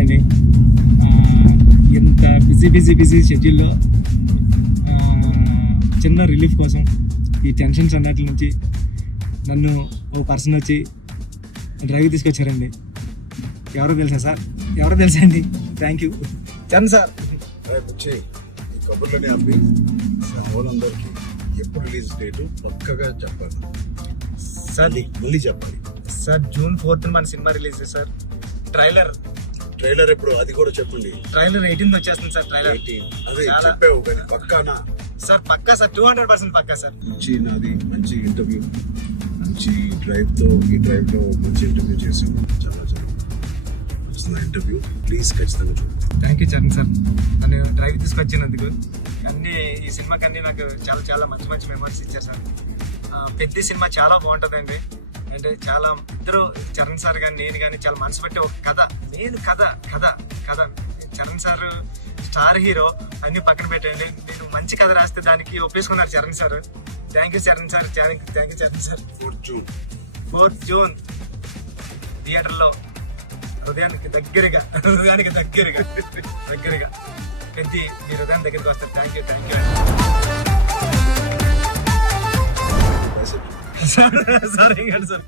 Hi అండి. ఎంత busy షెడ్యూల్లో చిన్న రిలీఫ్ కోసం ఈ టెన్షన్స్ అన్నట్ల నుంచి నన్ను ఓ పర్సన్ వచ్చి డ్రైవ్ తీసుకొచ్చారండి. ఎవరో తెలుసా అండి. Thank you Charan sir. వచ్చి ఈ కబుర్లని ఆపి వాళ్ళందరికీ ఎప్పుడు రిలీజ్ డేటు పక్కగా చెప్పాలి సార్. మళ్ళీ చెప్పాలి సార్ June 4th మన సినిమా రిలీజ్ సార్. ట్రైలర్ ఎప్పుడు అది కూడా చెప్పండి. ట్రైలర్ 18th వచ్చేస్తుంది సార్. ట్రైలర్ అదే చెప్పావు కానీ పక్కానా సార్? పక్కా సార్, 200% పక్కా సార్. నాది మంచి ఇంటర్వ్యూ, మంచి ఈ డ్రైవ్లో మంచి ఇంటర్వ్యూ చేశాను. చాలా నచ్చిన ఇంటర్వ్యూ. ప్లీజ్ ఖచ్చితంగా చూడండి. థ్యాంక్ యూ చరణ్ సార్, నన్ను డ్రైవ్ తీసుకొచ్చినందుకు. అన్నీ ఈ సినిమాకి అన్నీ నాకు చాలా మంచి మెమరీస్ ఇచ్చారు సార్. పెద్ద సినిమా చాలా బాగుంటుందండి. అంటే చాలా ఇద్దరు చరణ్ సార్ కానీ నేను కానీ చాలా మనసు పెట్టే ఒక కథ. చరణ్ సార్ స్టార్ హీరో, అన్ని పక్కన పెట్టండి. నేను మంచి కథ రాస్తే దానికి ఒప్పేసుకున్నారు Charan sir. Thank you Charan sir. Thank you Charan sir. 4th June థియేటర్లో హృదయానికి దగ్గరగా పెద్ద మీ హృదయం దగ్గరికి వస్తారు. Thank you sir.